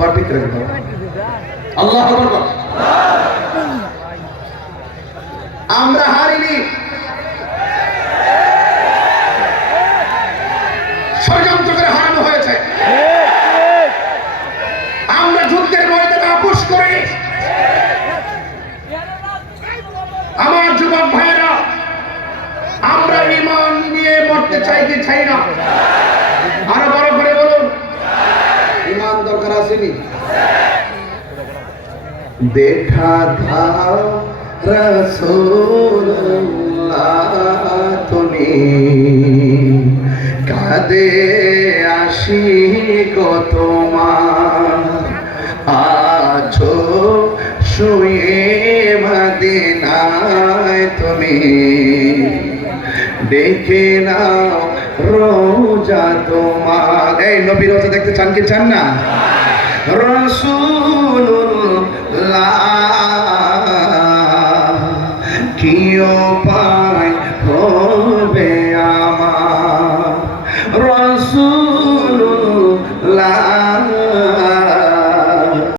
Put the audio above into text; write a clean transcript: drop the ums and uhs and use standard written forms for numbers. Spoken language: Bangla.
বার ঠিক করে দাও। আল্লাহ আকবার বল। আমরা হারিনি, ষড়যন্ত্র করে হারানো হয়েছে। আমরা যুদ্ধের ময়দানে আপোষ করি। আমার যুবক ভাইয়েরা, আমরা ঈমান নিয়ে মরতে চাই কি চাই না? আরো বড় করে বলুন, ঈমান দরকার আসেনি? দেখা দাও রাসূলুল্লাহ, তুমি কাঁদে আসি কত তোমার, আছো শুয়ে মদিনায় তুমি, দেখে নাও রোজা তোমার। এই নবী রোজা দেখতে চান কি চান না? রাসূলুল্লাহ কি